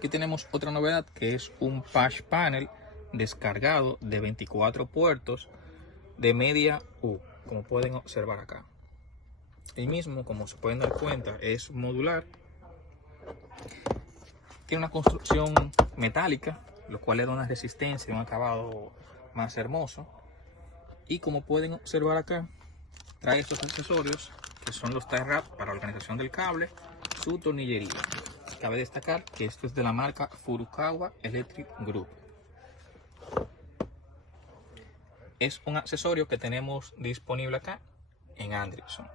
Aquí tenemos otra novedad que es un patch panel descargado de 24 puertos de media U, como pueden observar acá. El mismo, como se pueden dar cuenta, es modular. Tiene una construcción metálica, lo cual le da una resistencia y un acabado más hermoso. Y como pueden observar acá, trae estos accesorios que son los tie wrap para la organización del cable, su tornillería. Cabe destacar que esto es de la marca Furukawa Electric Group. Es un accesorio que tenemos disponible acá en Andrewson.